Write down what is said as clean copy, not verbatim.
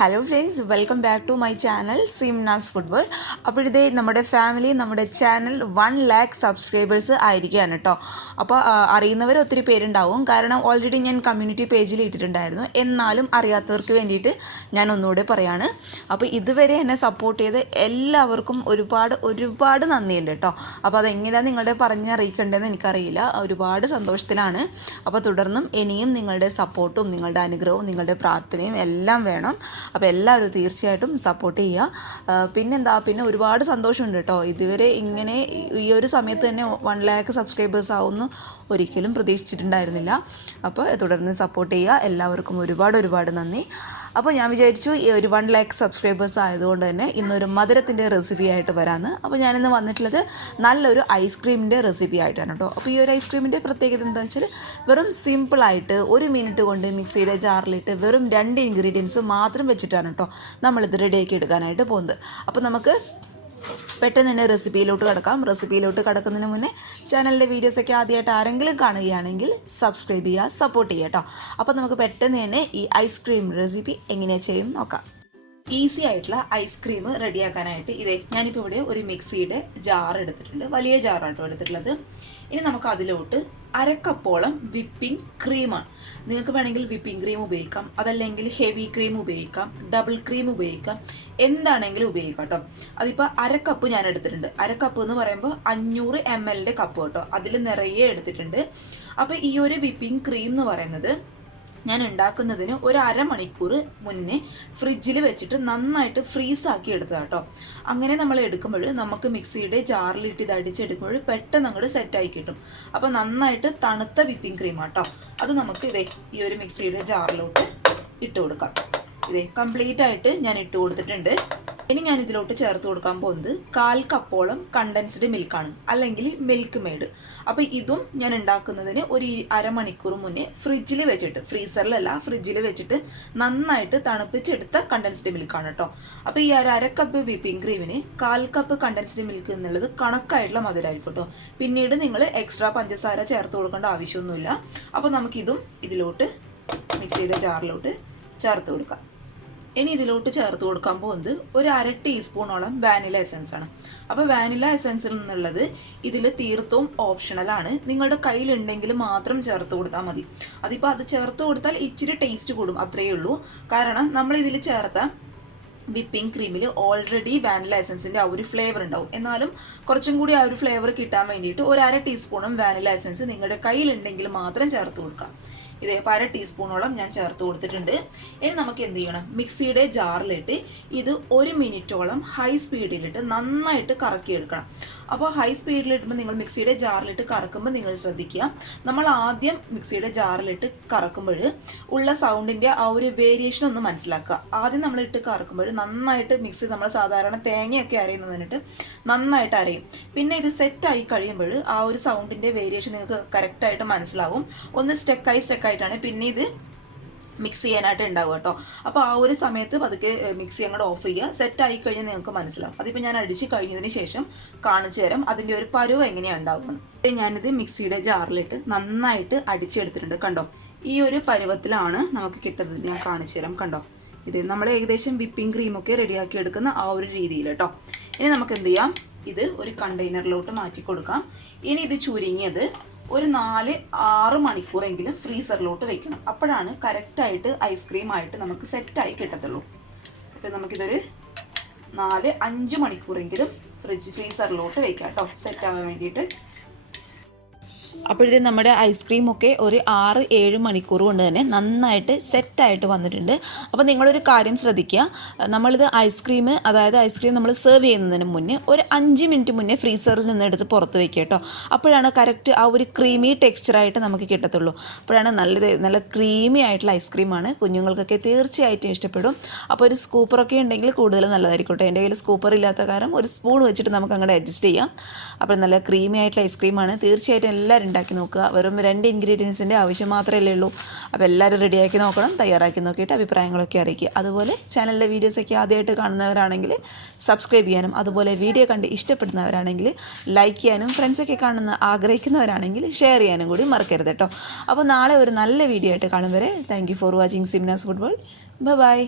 Hello friends, welcome back to my channel Simnas football. അപ്പോൾ ഇതേ നമ്മുടെ ഫാമിലി നമ്മുടെ ചാനൽ 1 ലാക്ക് സബ്സ്ക്രൈബേഴ്സ് ആയിരിക്കുകയാണ് കേട്ടോ. അപ്പോൾ അറിയുന്നവർ ഒത്തിരി പേരുണ്ടാവും, കാരണം ഓൾറെഡി ഞാൻ കമ്മ്യൂണിറ്റി പേജിൽ ഇട്ടിട്ടുണ്ടായിരുന്നു. എന്നാലും അറിയാത്തവർക്ക് വേണ്ടിയിട്ട് ഞാൻ ഒന്നുകൂടെ പറയാണ്. അപ്പോൾ ഇതുവരെ എന്നെ സപ്പോർട്ട് ചെയ്ത് എല്ലാവർക്കും ഒരുപാട് നന്ദിയുണ്ട് കേട്ടോ. അപ്പോൾ അതെങ്ങനെയാണ് നിങ്ങളുടെ പറഞ്ഞറിയിക്കേണ്ടതെന്ന് എനിക്കറിയില്ല. ഒരുപാട് സന്തോഷത്തിലാണ്. അപ്പോൾ തുടർന്നും ഇനിയും നിങ്ങളുടെ സപ്പോർട്ടും നിങ്ങളുടെ അനുഗ്രഹവും നിങ്ങളുടെ പ്രാർത്ഥനയും എല്ലാം വേണം. അപ്പോൾ എല്ലാവരും തീർച്ചയായിട്ടും സപ്പോർട്ട് ചെയ്യുക. പിന്നെ ഒരുപാട് സന്തോഷമുണ്ട് കേട്ടോ. ഇതുവരെ ഇങ്ങനെ ഈ ഒരു സമയത്ത് തന്നെ 1 ലാക്ക് സബ്സ്ക്രൈബേഴ്സ് ആവുമെന്ന് ഒരിക്കലും പ്രതീക്ഷിച്ചിട്ടുണ്ടായിരുന്നില്ല. അപ്പോൾ തുടർന്ന് സപ്പോർട്ട് ചെയ്യുക. എല്ലാവർക്കും ഒരുപാട് നന്ദി. അപ്പോൾ ഞാൻ വിചാരിച്ചു ഈ ഒരു 1 ലാക്ക് സബ്സ്ക്രൈബേഴ്സ് ആയതുകൊണ്ട് തന്നെ ഇന്നൊരു മധുരത്തിൻ്റെ റെസിപ്പി ആയിട്ട് വരാമെന്ന്. അപ്പോൾ ഞാനിന്ന് വന്നിട്ടുള്ളത് നല്ലൊരു ഐസ്ക്രീമിൻ്റെ റെസിപ്പി ആയിട്ടാണ് കേട്ടോ. അപ്പോൾ ഈ ഒരു ഐസ്ക്രീമിൻ്റെ പ്രത്യേകത എന്താണെന്ന് വെച്ചാൽ വെറും സിമ്പിളായിട്ട് 1 മിനിറ്റ് കൊണ്ട് മിക്സിയുടെ ജാറിലിട്ട് വെറും 2 ഇൻഗ്രീഡിയൻസ് മാത്രം വെച്ചിട്ടാണ് കേട്ടോ നമ്മളിത് റെഡിയാക്കി എടുക്കാനായിട്ട് പോകുന്നത്. അപ്പോൾ നമുക്ക് പെട്ടെന്ന് തന്നെ റെസിപ്പിയിലോട്ട് കടക്കുന്നതിന് മുന്നേ ചാനലിൻ്റെ വീഡിയോസൊക്കെ ആദ്യമായിട്ട് ആരെങ്കിലും കാണുകയാണെങ്കിൽ സബ്സ്ക്രൈബ് ചെയ്യുക, സപ്പോർട്ട് ചെയ്യുക കേട്ടോ. അപ്പോൾ നമുക്ക് പെട്ടെന്ന് തന്നെ ഈ ഐസ്ക്രീം റെസിപ്പി എങ്ങനെയാണ് ചെയ്യുന്നത് നോക്കാം. ഈസി ആയിട്ടുള്ള ഐസ്ക്രീം റെഡിയാക്കാനായിട്ട് ഞാനിപ്പോൾ ഇവിടെ ഒരു മിക്സിയുടെ ജാർ എടുത്തിട്ടുണ്ട്. വലിയ ജാറാട്ടോ എടുത്തിട്ടുള്ളത്. ഇനി നമുക്ക് അതിലോട്ട് 1/2 കപ്പോളം വിപ്പിംഗ് ക്രീമാണ്. നിങ്ങൾക്ക് വേണമെങ്കിൽ വിപ്പിംഗ് ക്രീം ഉപയോഗിക്കാം, അതല്ലെങ്കിൽ ഹെവി ക്രീം ഉപയോഗിക്കാം, ഡബിൾ ക്രീം ഉപയോഗിക്കാം, എന്താണെങ്കിലും ഉപയോഗിക്കാം കേട്ടോ. അതിപ്പോൾ 1/2 കപ്പ് ഞാൻ എടുത്തിട്ടുണ്ട്. 1/2 കപ്പ് എന്ന് പറയുമ്പോൾ 500 ml കപ്പ് കേട്ടോ. അതിൽ നിറയെ എടുത്തിട്ടുണ്ട്. അപ്പോൾ ഈ ഒരു വിപ്പിംഗ് ക്രീം എന്ന് പറയുന്നത് ഞാൻ ഉണ്ടാക്കുന്നതിന് ഒരു അരമണിക്കൂർ മുന്നേ ഫ്രിഡ്ജിൽ വെച്ചിട്ട് നന്നായിട്ട് ഫ്രീസാക്കി എടുത്തതാണ് കേട്ടോ. അങ്ങനെ നമ്മൾ എടുക്കുമ്പോൾ നമുക്ക് മിക്സിയുടെ ജാറിലിട്ട് ഇത് അടിച്ചെടുക്കുമ്പോൾ പെട്ടെന്ന് അങ്ങോട്ട് സെറ്റായി കിട്ടും. അപ്പോൾ നന്നായിട്ട് തണുത്ത വിപ്പിംഗ് ക്രീം ആട്ടോ. അത് നമുക്ക് ഈ ഒരു മിക്സിയുടെ ജാറിലോട്ട് ഇട്ട് കൊടുക്കാം. കംപ്ലീറ്റ് ആയിട്ട് ഞാൻ ഇട്ട് കൊടുത്തിട്ടുണ്ട്. ഇനി ഞാൻ ഇതിലോട്ട് ചേർത്ത് കൊടുക്കാൻ പോകുന്നത് 1/4 കപ്പോളം കണ്ടൻസ്ഡ് മിൽക്കാണ്, അല്ലെങ്കിൽ മിൽക്ക് മെയ്ഡ്. അപ്പോൾ ഇതും ഞാൻ ഉണ്ടാക്കുന്നതിന് ഒരു അരമണിക്കൂർ മുന്നേ ഫ്രിഡ്ജിൽ വെച്ചിട്ട്, ഫ്രീസറിലല്ല ഫ്രിഡ്ജിൽ വെച്ചിട്ട് നന്നായിട്ട് തണുപ്പിച്ചെടുത്ത കണ്ടൻസ്ഡ് മിൽക്കാണ് കേട്ടോ. അപ്പോൾ ഈ 1/2 കപ്പ് വിപ്പിംഗ് ക്രീമിന് 1/4 കപ്പ് കണ്ടൻസ്ഡ് മിൽക്ക് എന്നുള്ളത് കണക്കായിട്ടുള്ള മധുരമായിരിക്കും കേട്ടോ. പിന്നീട് നിങ്ങൾ എക്സ്ട്രാ പഞ്ചസാര ചേർത്ത് കൊടുക്കേണ്ട ആവശ്യമൊന്നുമില്ല. അപ്പോൾ നമുക്കിതും ഇതിലോട്ട് മിക്സിയുടെ ജാറിലോട്ട് ചേർത്ത് കൊടുക്കാം. ഇനി ഇതിലോട്ട് ചേർത്ത് കൊടുക്കാൻ പോകുന്നത് ഒരു 1/2 ടീസ്പൂണോളം വാനില എസൻസ് ആണ്. അപ്പോൾ വാനില എസൻസിൽ നിന്നുള്ളത് ഇതിൽ തീർത്തും ഓപ്ഷണലാണ്. നിങ്ങളുടെ കയ്യിലുണ്ടെങ്കിൽ മാത്രം ചേർത്ത് കൊടുത്താൽ മതി. അതിപ്പോൾ അത് ചേർത്ത് കൊടുത്താൽ ഇച്ചിരി ടേസ്റ്റ് കൂടും, അത്രയേ ഉള്ളൂ. കാരണം നമ്മൾ ഇതിൽ ചേർത്ത വിപ്പിംഗ് ക്രീമിൽ ഓൾറെഡി വാനില എസൻസിൻ്റെ ആ ഒരു ഫ്ലേവർ ഉണ്ടാവും. എന്നാലും കുറച്ചും കൂടി ആ ഒരു ഫ്ലേവർ കിട്ടാൻ വേണ്ടിയിട്ട് ഒരു 1/2 ടീസ്പൂണും വാനില എസൻസ് നിങ്ങളുടെ കയ്യിലുണ്ടെങ്കിൽ മാത്രം ചേർത്ത് കൊടുക്കാം. 1/2 ടീസ്പൂണോളം ഞാൻ ചേർത്ത് കൊടുത്തിട്ടുണ്ട്. ഇനി നമുക്ക് എന്ത് ചെയ്യണം, മിക്സിയുടെ ജാറിലിട്ട് ഇത് 1 മിനിറ്റോളം ഹൈ സ്പീഡിലിട്ട് നന്നായിട്ട് കറക്കിയെടുക്കണം. അപ്പോൾ ഹൈ സ്പീഡിലിട്ടുമ്പോൾ നിങ്ങൾ മിക്സിയുടെ ജാറിലിട്ട് കറക്കുമ്പോൾ നിങ്ങൾ ശ്രദ്ധിക്കുക, നമ്മൾ ആദ്യം മിക്സിയുടെ ജാറിലിട്ട് കറക്കുമ്പോൾ ഉള്ള സൗണ്ടിൻ്റെ ആ ഒരു വേരിയേഷൻ ഒന്ന് മനസ്സിലാക്കുക. ആദ്യം നമ്മളിട്ട് കറക്കുമ്പോൾ നന്നായിട്ട് മിക്സി, നമ്മൾ സാധാരണ തേങ്ങയൊക്കെ അരയുന്നതിനിട്ട് നന്നായിട്ട് അരയും. പിന്നെ ഇത് സെറ്റായി കഴിയുമ്പോൾ ആ ഒരു സൗണ്ടിൻ്റെ വേരിയേഷൻ നിങ്ങൾക്ക് കറക്റ്റായിട്ട് മനസ്സിലാവും. ഒന്ന് സ്റ്റെക്കായിട്ടാണ് പിന്നെ ഇത് മിക്സ് ചെയ്യാനായിട്ട് ഉണ്ടാവുക കേട്ടോ. അപ്പോൾ ആ ഒരു സമയത്ത് പതുക്കെ മിക്സി അങ്ങോട്ട് ഓഫ് ചെയ്യുക. സെറ്റായി കഴിഞ്ഞാൽ നിങ്ങൾക്ക് മനസ്സിലാവും. അതിപ്പോൾ ഞാൻ അടിച്ച് കഴിഞ്ഞതിന് ശേഷം കാണിച്ചു തരാം അതിൻ്റെ ഒരു പരുവ് എങ്ങനെയാണ് ഉണ്ടാകുന്നത്. ഞാനിത് മിക്സിയുടെ ജാറിലിട്ട് നന്നായിട്ട് അടിച്ചെടുത്തിട്ടുണ്ട്. കണ്ടോ, ഈ ഒരു പരുവത്തിലാണ് നമുക്ക് കിട്ടുന്നത്. ഞാൻ കാണിച്ചു തരാം. കണ്ടോ, ഇത് നമ്മൾ ഏകദേശം വിപ്പിംഗ് ക്രീമൊക്കെ റെഡിയാക്കി എടുക്കുന്ന ആ ഒരു രീതിയിൽ കേട്ടോ. ഇനി നമുക്ക് എന്ത് ചെയ്യാം, ഇത് ഒരു കണ്ടെയ്നറിലോട്ട് മാറ്റി കൊടുക്കാം. ഇനി ഇത് ചുരുങ്ങിയത് ഒരു 4-6 മണിക്കൂറെങ്കിലും ഫ്രീസറിലോട്ട് വെക്കണം. അപ്പോഴാണ് കറക്റ്റായിട്ട് ഐസ്ക്രീമായിട്ട് നമുക്ക് സെറ്റായി കിട്ടത്തുള്ളൂ. അപ്പോൾ നമുക്കിതൊരു 4-5 മണിക്കൂറെങ്കിലും ഫ്രീസറിലോട്ട് വെക്കാം കേട്ടോ, സെറ്റാവാൻ വേണ്ടിയിട്ട്. അപ്പോഴത്തെ നമ്മുടെ ഐസ്ക്രീമൊക്കെ ഒരു 6-7 മണിക്കൂർ കൊണ്ട് തന്നെ നന്നായിട്ട് സെറ്റായിട്ട് വന്നിട്ടുണ്ട്. അപ്പോൾ നിങ്ങളൊരു കാര്യം ശ്രദ്ധിക്കുക, നമ്മളിത് ഐസ്ക്രീം നമ്മൾ സെർവ് ചെയ്യുന്നതിന് മുന്നേ ഒരു 5 മിനിറ്റ് മുന്നേ ഫ്രീസറിൽ നിന്ന് എടുത്ത് പുറത്ത് വയ്ക്കുക കേട്ടോ. അപ്പോഴാണ് കറക്റ്റ് ആ ഒരു ക്രീമി ടെക്സ്ചറായിട്ട് നമുക്ക് കിട്ടത്തുള്ളൂ. അപ്പോഴാണ് നല്ല ക്രീമി ആയിട്ടുള്ള ഐസ്ക്രീമാണ്. കുഞ്ഞുങ്ങൾക്കൊക്കെ തീർച്ചയായിട്ടും ഇഷ്ടപ്പെടും. അപ്പോൾ ഒരു സ്കൂപ്പറൊക്കെ ഉണ്ടെങ്കിൽ കൂടുതൽ നല്ലതായിരിക്കും കേട്ടോ. എൻ്റെ കയ്യിൽ സ്കൂപ്പർ ഇല്ലാത്ത കാരണം ഒരു സ്പൂൺ വെച്ചിട്ട് നമുക്ക് അങ്ങോട്ട് അഡ്ജസ്റ്റ് ചെയ്യാം. അപ്പോൾ നല്ല ക്രീമി ആയിട്ടുള്ള ഐസ്ക്രീമാണ്. തീർച്ചയായിട്ടും എല്ലാവരും ഉണ്ടാക്കി നോക്കുക. വെറും 2 ഇൻഗ്രീഡിയൻസിൻ്റെ ആവശ്യം മാത്രമേ ഉള്ളൂ. അപ്പോൾ എല്ലാവരും റെഡിയാക്കി നോക്കണം, തയ്യാറാക്കി നോക്കിയിട്ട് അഭിപ്രായങ്ങളൊക്കെ അറിയിക്കുക. അതുപോലെ ചാനലിലെ വീഡിയോസൊക്കെ ആദ്യമായിട്ട് കാണുന്നവരാണെങ്കിൽ സബ്സ്ക്രൈബ് ചെയ്യാനും, അതുപോലെ വീഡിയോ കണ്ട് ഇഷ്ടപ്പെടുന്നവരാണെങ്കിൽ ലൈക്ക് ചെയ്യാനും, ഫ്രണ്ട്സൊക്കെ ആഗ്രഹിക്കുന്നവരാണെങ്കിൽ ഷെയർ ചെയ്യാനും കൂടി മറക്കരുത് കേട്ടോ. അപ്പോൾ നാളെ ഒരു നല്ല വീഡിയോ ആയിട്ട് കാണും വരെ thank you for watching Simnas football. By.